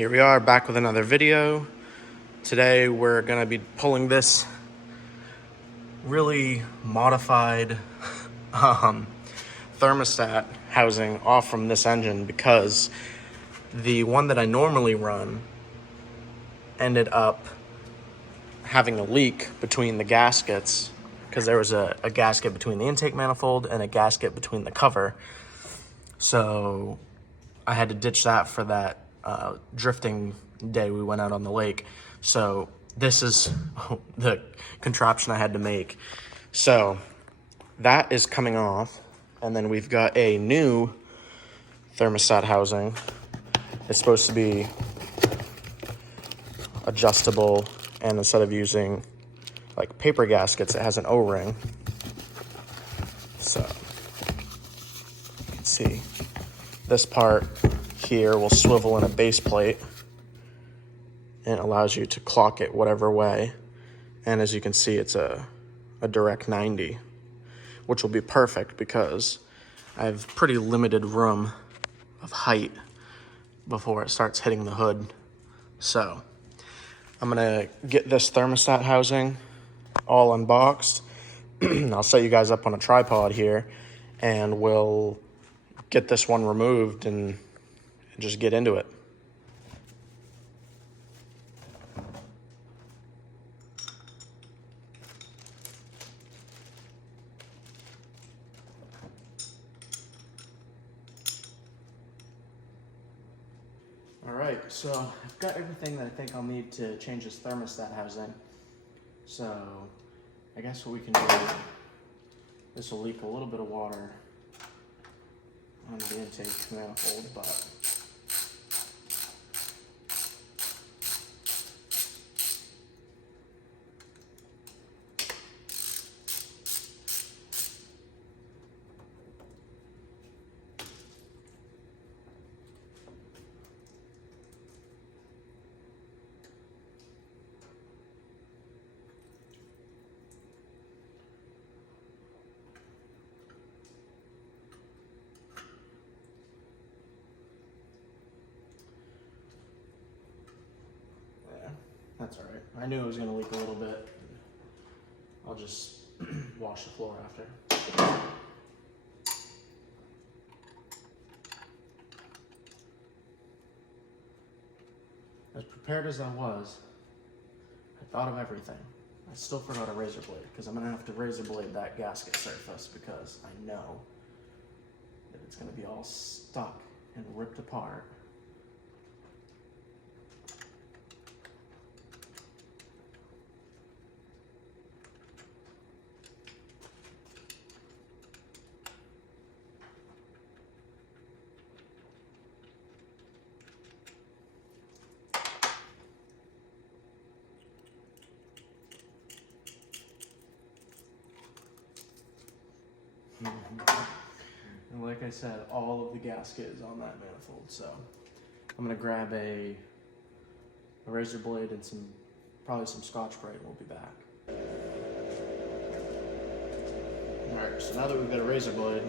Here we are back with another video. Today we're gonna be pulling this really modified thermostat housing off from this engine because the one that I normally run ended up having a leak between the gaskets because there was a gasket between the intake manifold and a gasket between the cover. So I had to ditch that for that drifting day we went out on the lake. So this is the contraption I had to make. So that is coming off, and then we've got a new thermostat housing. It's supposed to be adjustable, and instead of using like paper gaskets, it has an O-ring. So you can see this part here will swivel in a base plate and it allows you to clock it whatever way. And as you can see, it's a direct 90, which will be perfect because I have pretty limited room of height before it starts hitting the hood. So I'm gonna get this thermostat housing all unboxed. I'll set you guys up on a tripod here and we'll get this one removed and just get into it. All right, so I've got everything that I think I'll need to change this thermostat housing. So I guess what we can do, this will leak a little bit of water on the intake manifold, but that's all right. I knew it was gonna leak a little bit. I'll just wash the floor after. As prepared as I was, I thought of everything. I still forgot a razor blade because I'm gonna have to razor blade that gasket surface because I know that it's gonna be all stuck and ripped apart. And like I said, all of the gasket is on that manifold, so I'm gonna grab a razor blade and probably some Scotch-Brite, and we'll be back. All right, so now that we've got a razor blade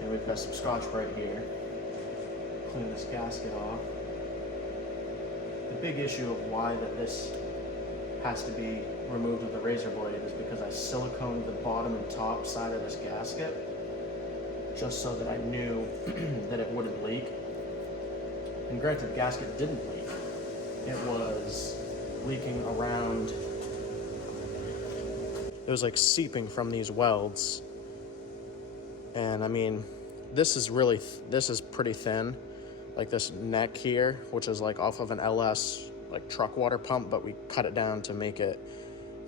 and we've got some Scotch-Brite here, clean this gasket off. The big issue of why this has to be removed with a razor blade is because I siliconed the bottom and top side of this gasket just so that I knew that it wouldn't leak. And granted, the gasket didn't leak. It was leaking around. It was like seeping from these welds. And I mean, this is pretty thin. Like this neck here, which is like off of an LS like truck water pump, but we cut it down to make it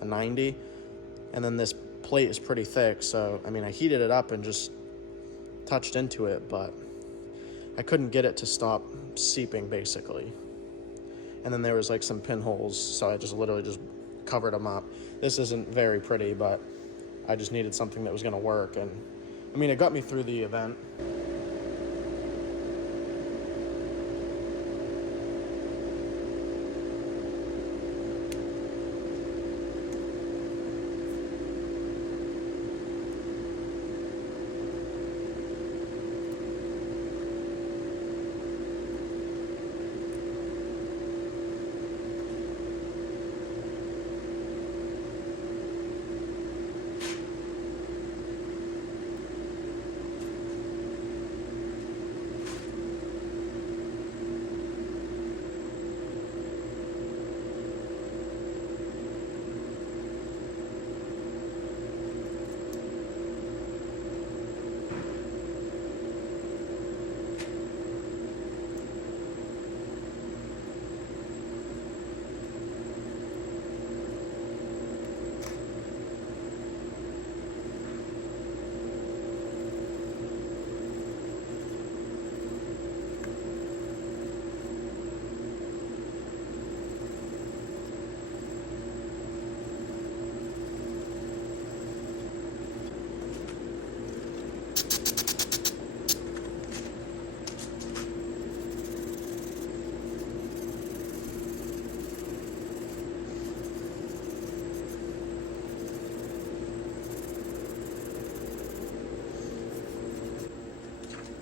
a 90. And then this plate is pretty thick, so I mean I heated it up and just touched into it, but I couldn't get it to stop seeping basically. And then there was like some pinholes, so I just literally just covered them up. This isn't very pretty, but I just needed something that was gonna work, and I mean it got me through the event.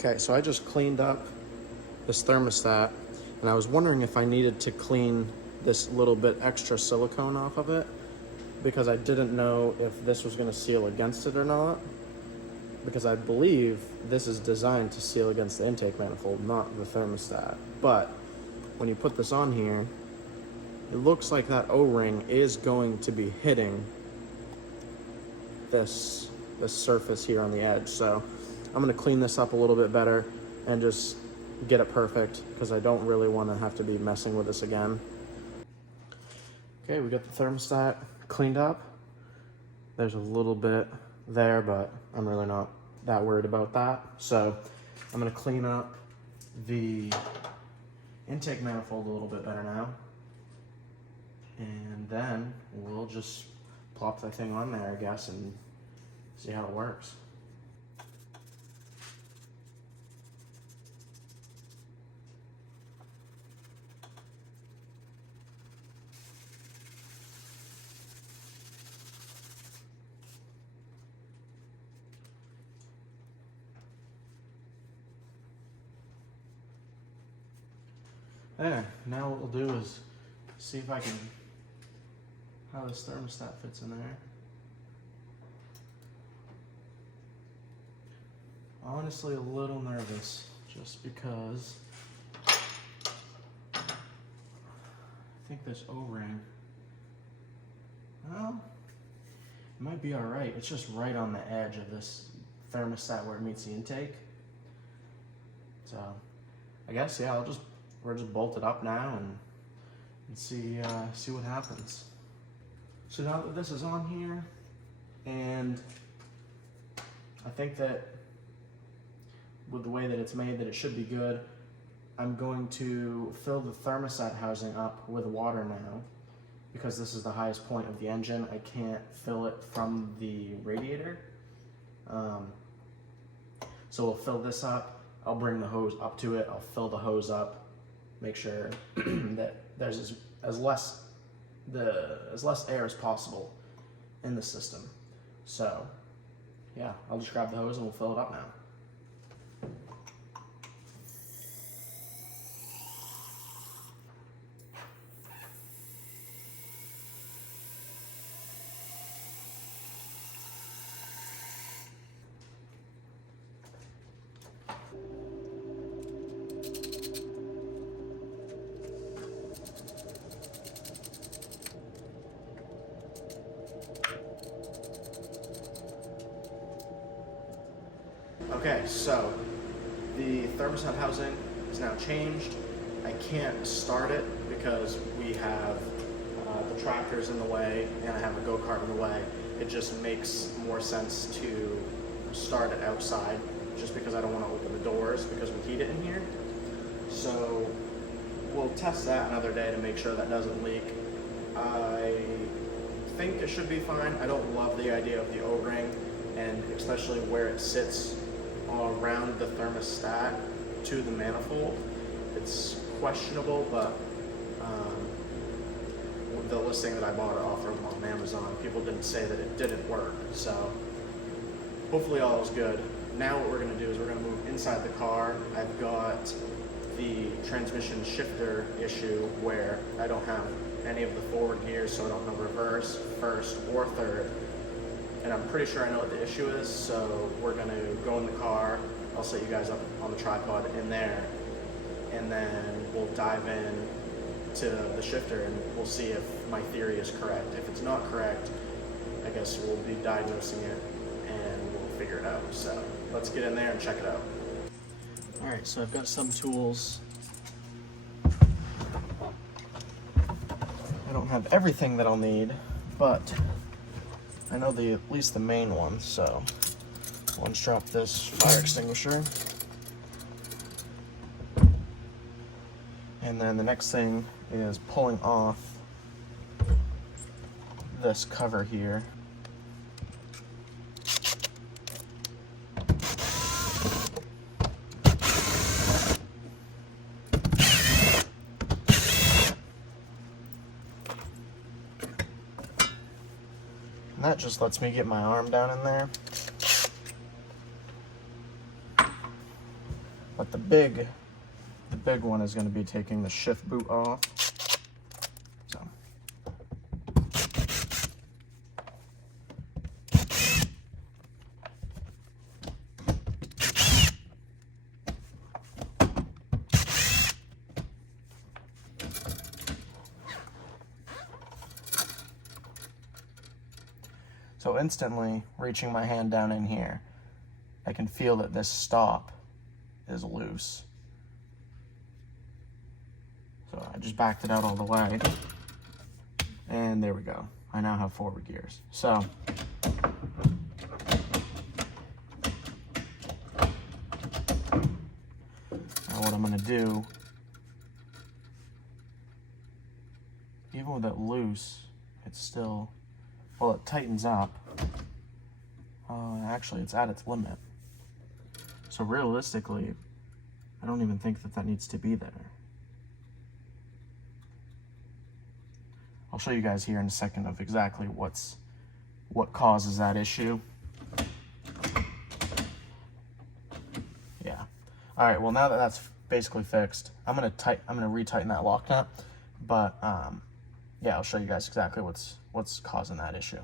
Okay, so I just cleaned up this thermostat, and I was wondering if I needed to clean this little bit extra silicone off of it, because I didn't know if this was going to seal against it or not, because I believe this is designed to seal against the intake manifold, not the thermostat. But when you put this on here, it looks like that O-ring is going to be hitting this surface here on the edge. So I'm going to clean this up a little bit better and just get it perfect, because I don't really want to have to be messing with this again. Okay, we got the thermostat cleaned up. There's a little bit there, but I'm really not that worried about that. So I'm going to clean up the intake manifold a little bit better now, and then we'll just plop the thing on there, I guess, and see how it works. There, now what we'll do is see if I can, how this thermostat fits in there. Honestly, a little nervous, just because I think this O-ring, well, it might be all right. It's just right on the edge of this thermostat where it meets the intake. So I guess, yeah, we're just bolt it up now and see what happens. So now that this is on here, and I think that with the way that it's made, that it should be good, I'm going to fill the thermostat housing up with water now, because this is the highest point of the engine. I can't fill it from the radiator. So we'll fill this up. I'll bring the hose up to it. I'll fill the hose up, make sure that there's as less air as possible in the system. So yeah, I'll just grab the hose and we'll fill it up now. Okay, so the thermostat housing is now changed. I can't start it because we have the tractors in the way and I have a go-kart in the way. It just makes more sense to start it outside, just because I don't want to open the doors because we heat it in here. So we'll test that another day to make sure that doesn't leak. I think it should be fine. I don't love the idea of the O-ring, and especially where it sits around the thermostat to the manifold. It's questionable, but the listing that I bought it off of on Amazon, people didn't say that it didn't work, so hopefully all is good. Now what we're going to do is we're going to move inside the car. I've got the transmission shifter issue where I don't have any of the forward gears, so I don't know reverse, first, or third. And I'm pretty sure I know what the issue is, so we're going to go in the car. I'll set you guys up on the tripod in there, and then we'll dive in to the shifter and we'll see if my theory is correct. If it's not correct, I guess we'll be diagnosing it and we'll figure it out. So let's get in there and check it out. All right, so I've got some tools. I don't have everything that I'll need, but I know at least the main ones, so let's drop this fire extinguisher. And then the next thing is pulling off this cover here. And that just lets me get my arm down in there. big one is going to be taking the shift boot off. So. So instantly, reaching my hand down in here, I can feel that this stop is loose. So I just backed it out all the way, and there we go. I now have forward gears. So now what I'm gonna do, even with it loose, it's still, well, it tightens up. Actually, it's at its limit. So realistically, I don't even think that needs to be there. I'll show you guys here in a second of exactly what causes that issue. Yeah. All right. Well, now that that's basically fixed, I'm gonna retighten that lock nut. But yeah, I'll show you guys exactly what's causing that issue.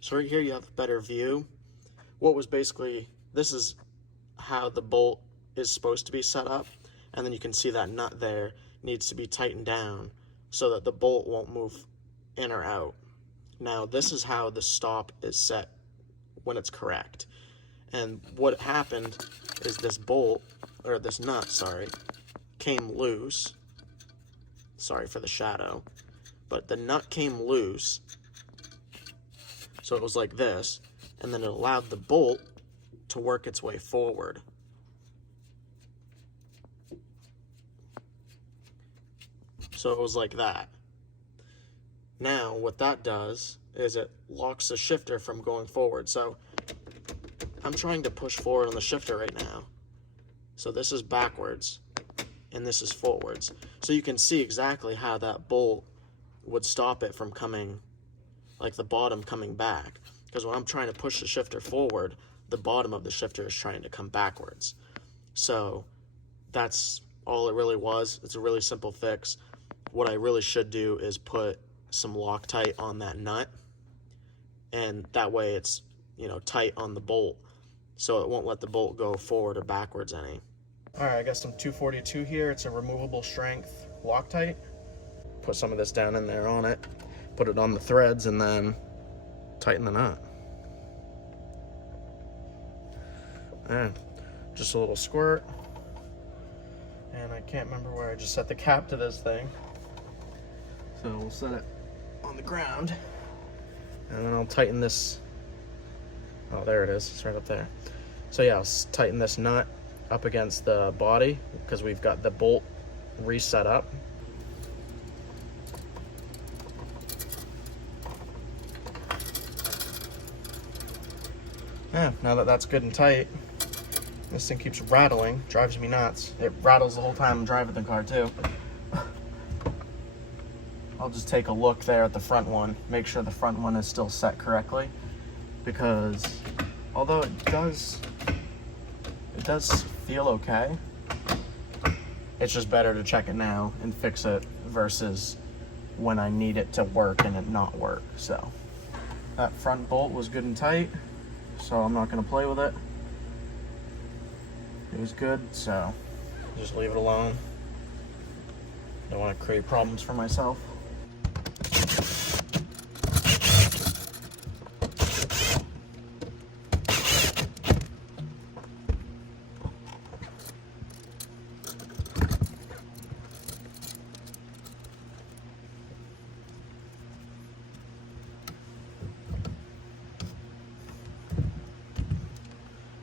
So right here you have a better view. What was basically, this is how the bolt is supposed to be set up, and then you can see that nut there needs to be tightened down so that the bolt won't move in or out. Now this is how the stop is set when it's correct. And what happened is this bolt, or this nut, sorry, came loose. Sorry for the shadow. But the nut came loose, so it was like this, and then it allowed the bolt to work its way forward. So it was like that. Now what that does is it locks the shifter from going forward. So I'm trying to push forward on the shifter right now. So this is backwards and this is forwards. So you can see exactly how that bolt would stop it from coming, like the bottom coming back. Because when I'm trying to push the shifter forward, the bottom of the shifter is trying to come backwards. So that's all it really was. It's a really simple fix. What I really should do is put some Loctite on that nut, and that way it's, you know, tight on the bolt, so it won't let the bolt go forward or backwards any. All right, I got some 242 here. It's a removable strength Loctite. Put some of this down in there on it, put it on the threads, and then tighten the nut. And just a little squirt. And I can't remember where I just set the cap to this thing. So we'll set it on the ground. And then I'll tighten this. Oh, there it is. It's right up there. So yeah, I'll tighten this nut up against the body because we've got the bolt reset up. Yeah, now that that's good and tight, this thing keeps rattling, drives me nuts. It rattles the whole time I'm driving the car too. I'll just take a look there at the front one, make sure the front one is still set correctly, because although it does feel okay, it's just better to check it now and fix it versus when I need it to work and it not work. So that front bolt was good and tight, so I'm not going to play with it. It was good, so just leave it alone. Don't want to create problems for myself.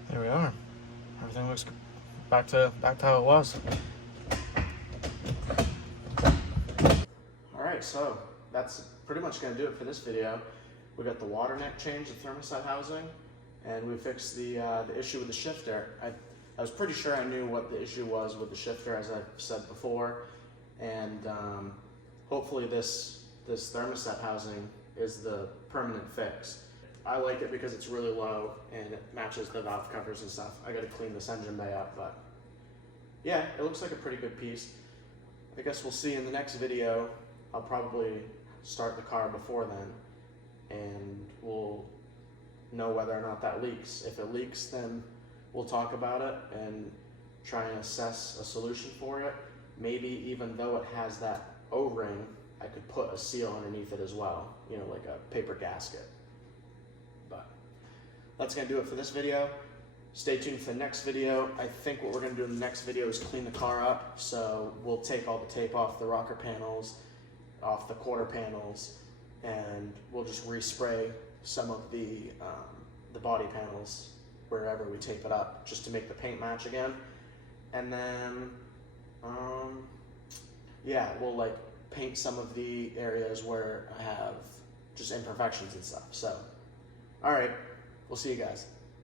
There we are. Everything looks back to how it was. All right, so that's pretty much going to do it for this video. We got the water neck change, the thermostat housing, and we fixed the issue with the shifter. I was pretty sure I knew what the issue was with the shifter, as I've said before, and hopefully this thermostat housing is the permanent fix. I like it because it's really low and it matches the valve covers and stuff. I got to clean this engine bay up, but yeah, it looks like a pretty good piece. I guess we'll see in the next video. I'll probably start the car before then, and we'll know whether or not that leaks. If it leaks, then we'll talk about it and try and assess a solution for it. Maybe even though it has that O-ring, I could put a seal underneath it as well, you know, like a paper gasket. But that's gonna do it for this video. Stay tuned for the next video. I think what we're gonna do in the next video is clean the car up. So we'll take all the tape off the rocker panels, off the quarter panels, and we'll just respray some of the body panels wherever we tape it up, just to make the paint match again. And then, yeah, we'll like paint some of the areas where I have just imperfections and stuff. So, all right, we'll see you guys.